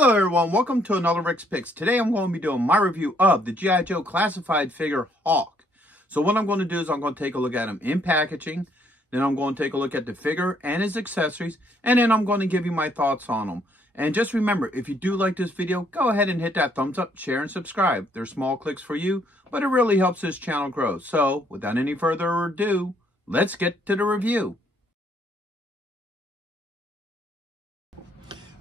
Hello everyone, welcome to another Rick's Picks. Today I'm going to be doing my review of the G.I. Joe classified figure Hawk. So what I'm going to do is I'm going to take a look at him in packaging, then I'm going to take a look at the figure and his accessories, and then I'm going to give you my thoughts on him. And just remember, if you do like this video, go ahead and hit that thumbs up, share, and subscribe. They're small clicks for you, but it really helps this channel grow. So without any further ado, let's get to the review.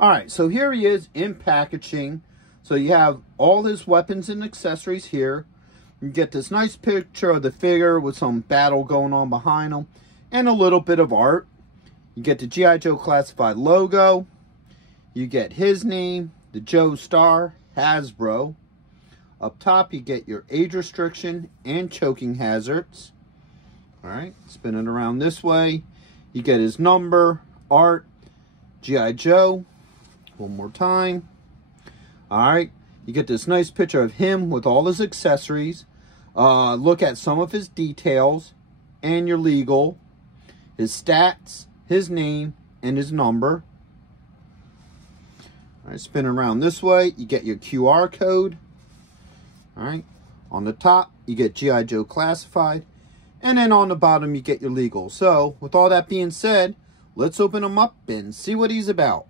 All right, so here he is in packaging. So you have all his weapons and accessories here. You get this nice picture of the figure with some battle going on behind him and a little bit of art. You get the G.I. Joe classified logo. You get his name, the Joe star, Hasbro. Up top, you get your age restriction and choking hazards. All right, spin it around this way. You get his number, art, G.I. Joe. One more time. All right, you get this nice picture of him with all his accessories. Look at some of his details and your legal, his stats, his name, and his number. All right, spin around this way. You get your QR code. All right, on the top, you get G.I. Joe classified. And then on the bottom, you get your legal. So, with all that being said, let's open him up and see what he's about.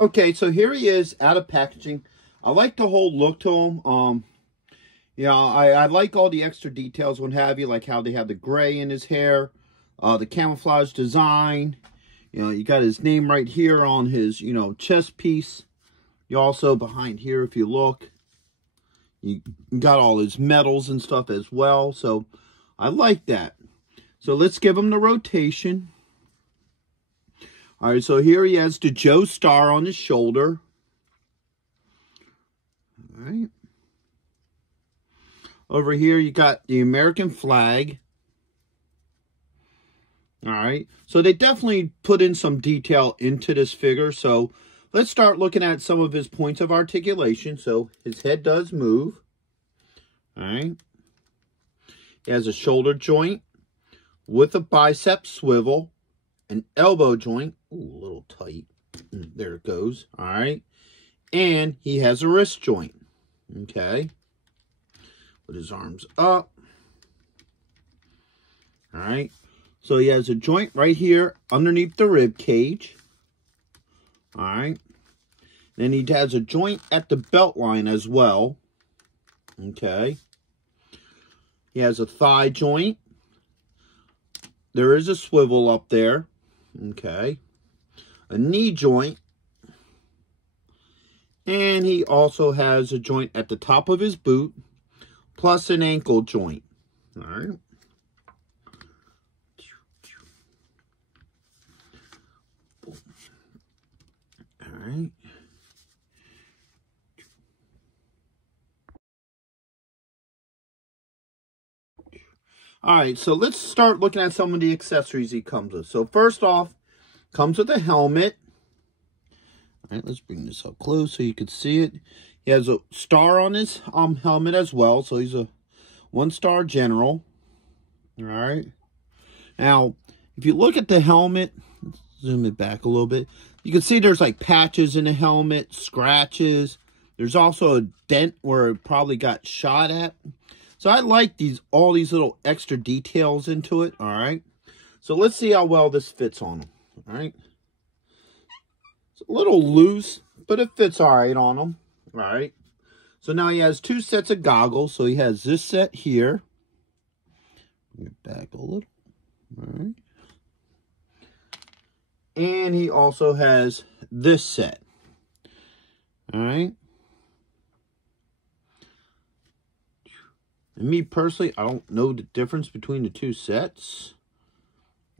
Okay, so here he is out of packaging. I like the whole look to him. I like all the extra details, what have you, like how they have the gray in his hair, the camouflage design. You got his name right here on his, chest piece. You also, behind here, if you look, you got all his medals and stuff as well. So, I like that. So, let's give him the rotation. All right, so here he has the Joe star on his shoulder. All right. Over here, you got the American flag. All right. So they definitely put in some detail into this figure. So let's start looking at some of his points of articulation. So his head does move. All right. He has a shoulder joint with a bicep swivel, an elbow joint. Ooh, a little tight. There it goes. All right. And he has a wrist joint. Okay. With his arms up. All right. So he has a joint right here underneath the rib cage. All right. Then he has a joint at the belt line as well. Okay. He has a thigh joint. There is a swivel up there. Okay. A knee joint. And he also has a joint at the top of his boot, plus an ankle joint. All right. All right. All right, so let's start looking at some of the accessories he comes with. So first off, comes with a helmet. All right, let's bring this up close so you can see it. He has a star on his helmet as well, so he's a one-star general. All right. Now, if you look at the helmet, let's zoom it back a little bit. You can see there's like patches in the helmet, scratches. There's also a dent where it probably got shot at. So I like all these little extra details into it. All right. So let's see how well this fits on him. All right. It's a little loose, but it fits all right on him. All right. So now he has two sets of goggles. So he has this set here. Bring it back a little. All right. And he also has this set. All right. And me personally, I don't know the difference between the two sets.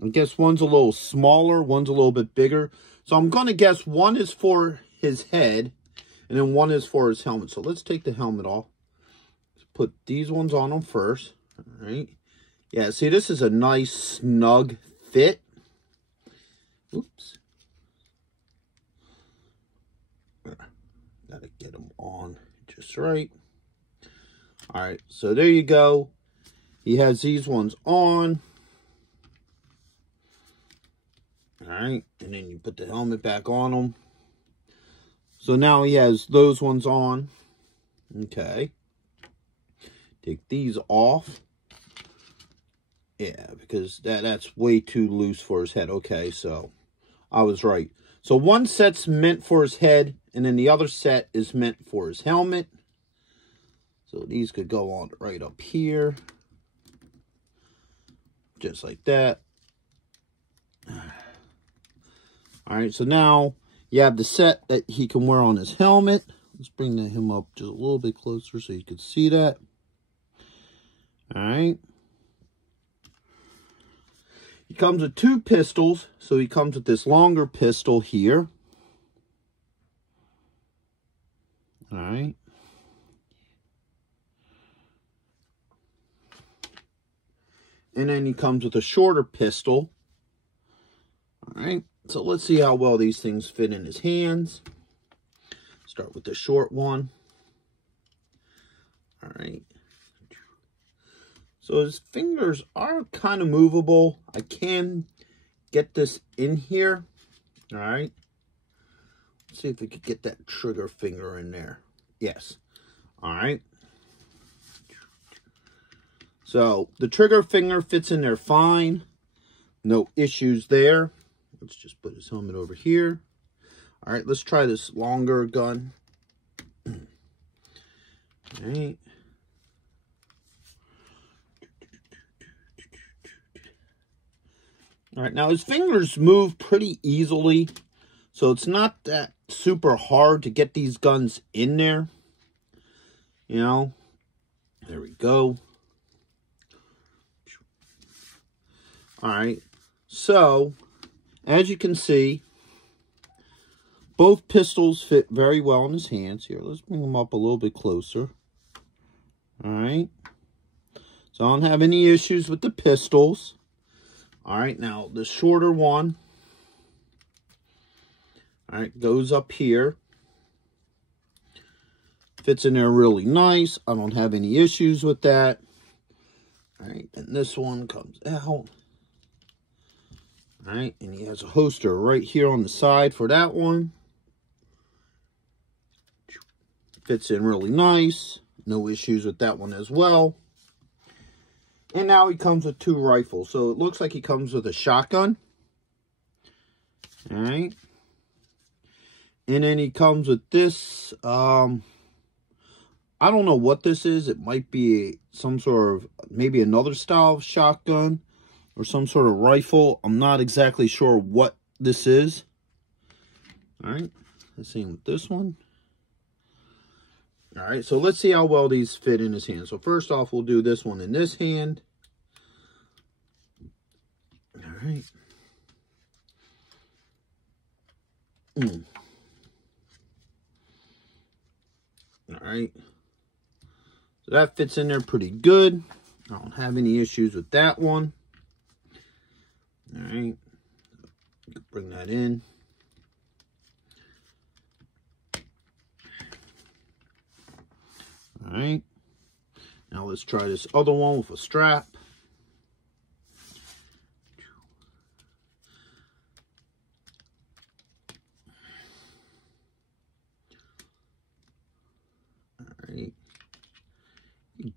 I guess one's a little smaller, one's a little bit bigger. So I'm going to guess one is for his head, and then one is for his helmet. So let's take the helmet off. Let's put these ones on him first. All right. Yeah, see, this is a nice, snug fit. Oops. Gotta get them on just right. All right, so there you go. He has these ones on. All Alright, and then you put the helmet back on him. So now he has those ones on. Okay. Take these off. Yeah, because that's way too loose for his head. Okay, so I was right. So one set's meant for his head, and then the other set is meant for his helmet. So these could go on right up here. Just like that. Alright, so now you have the set that he can wear on his helmet. Let's bring him up just a little bit closer so you can see that. Alright. He comes with 2 pistols, so he comes with this longer pistol here. Alright. And then he comes with a shorter pistol. Alright, so let's see how well these things fit in his hands. Start with the short one. Alright. So his fingers are kind of movable. I can get this in here. Alright. Let's see if we could get that trigger finger in there. Yes. Alright. So the trigger finger fits in there fine. No issues there. Let's just put his helmet over here. Alright, let's try this longer gun. Alright. Alright, now his fingers move pretty easily, so it's not that super hard to get these guns in there. You know, there we go. Alright, so, as you can see, both pistols fit very well in his hands. Here, let's bring them up a little bit closer. Alright, so I don't have any issues with the pistols. Alright, now the shorter one, alright, goes up here. Fits in there really nice. I don't have any issues with that. Alright, and this one comes out. Alright, and he has a holster right here on the side for that one. Fits in really nice. No issues with that one as well. And now he comes with 2 rifles. So it looks like he comes with a shotgun. Alright. And then he comes with this. I don't know what this is. It might be some sort of, maybe another style of shotgun. Or some sort of rifle. I'm not exactly sure what this is. Alright. Let's see with this one. Alright, so let's see how well these fit in his hand. So first off, we'll do this one in this hand. Alright. Alright. So that fits in there pretty good. I don't have any issues with that one. Alright. Bring that in. Alright. Now let's try this other one with a strap. Alright.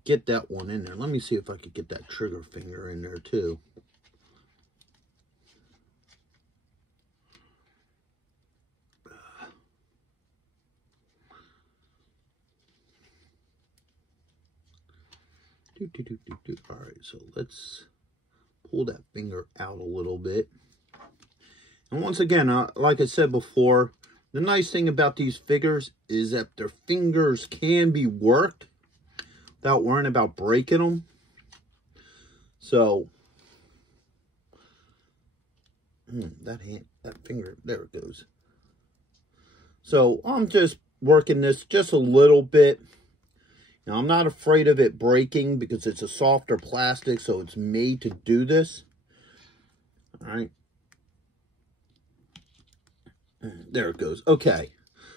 Get that one in there. Let me see if I could get that trigger finger in there too. Alright, so let's pull that finger out a little bit. And once again, like I said before, the nice thing about these figures is that their fingers can be worked without worrying about breaking them. So, that finger, there it goes. So, I'm just working this just a little bit. Now, I'm not afraid of it breaking because it's a softer plastic, so it's made to do this. All right. There it goes. Okay.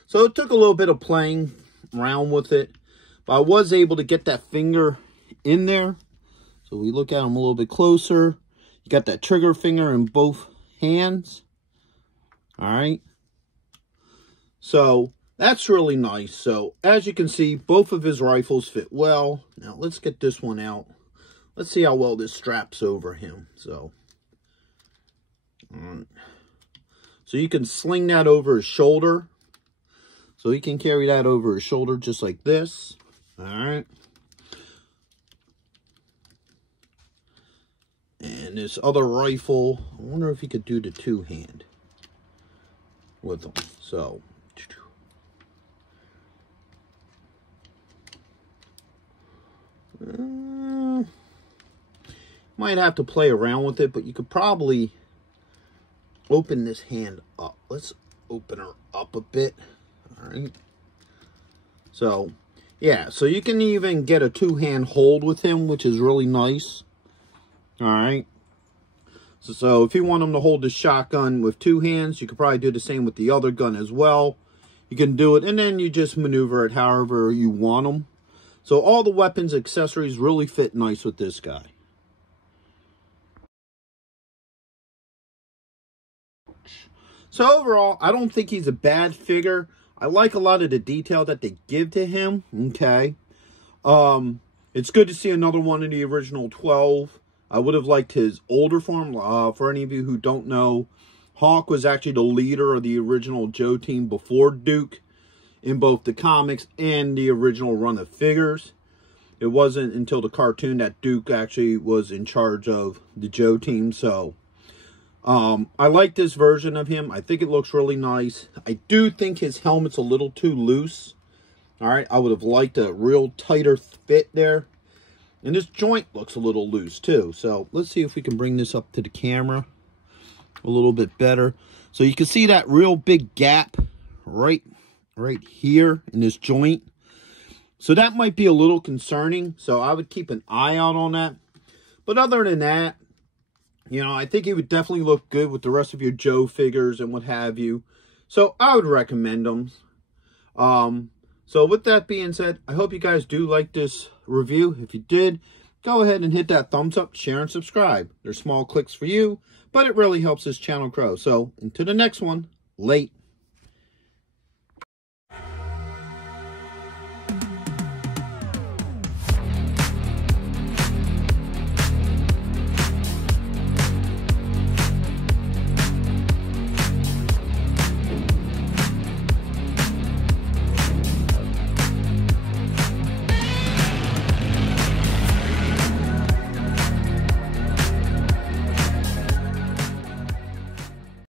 So, it took a little bit of playing around with it, but I was able to get that finger in there. So, we look at them a little bit closer. You got that trigger finger in both hands. All right. So that's really nice. So as you can see, both of his rifles fit well. Now let's get this one out. Let's see how well this straps over him. So, all right. So you can sling that over his shoulder. So he can carry that over his shoulder just like this. All right. And this other rifle, I wonder if he could do the two-hand with them. So, might have to play around with it, but you could probably open this hand up. Let's open her up a bit. All right. So, yeah. So you can even get a two-hand hold with him, which is really nice. All right. So if you want him to hold the shotgun with two hands, you could probably do the same with the other gun as well. You can do it, and then you just maneuver it however you want them. So all the weapons, accessories really fit nice with this guy. So overall, I don't think he's a bad figure. I like a lot of the detail that they give to him. Okay. It's good to see another one in the original 12. I would have liked his older form. For any of you who don't know, Hawk was actually the leader of the original Joe team before Duke in both the comics and the original run of figures. It wasn't until the cartoon that Duke actually was in charge of the Joe team. So, I like this version of him. I think it looks really nice. I do think his helmet's a little too loose. All right, I would have liked a real tighter fit there. And this joint looks a little loose too. So let's see if we can bring this up to the camera a little bit better. So you can see that real big gap right here in this joint. So that might be a little concerning. So I would keep an eye out on that. But other than that, you know, I think it would definitely look good with the rest of your Joe figures and what have you. So I would recommend them. So with that being said, I hope you guys do like this review. If you did, go ahead and hit that thumbs up, share, and subscribe. They're small clicks for you, but it really helps this channel grow. So until the next one, late.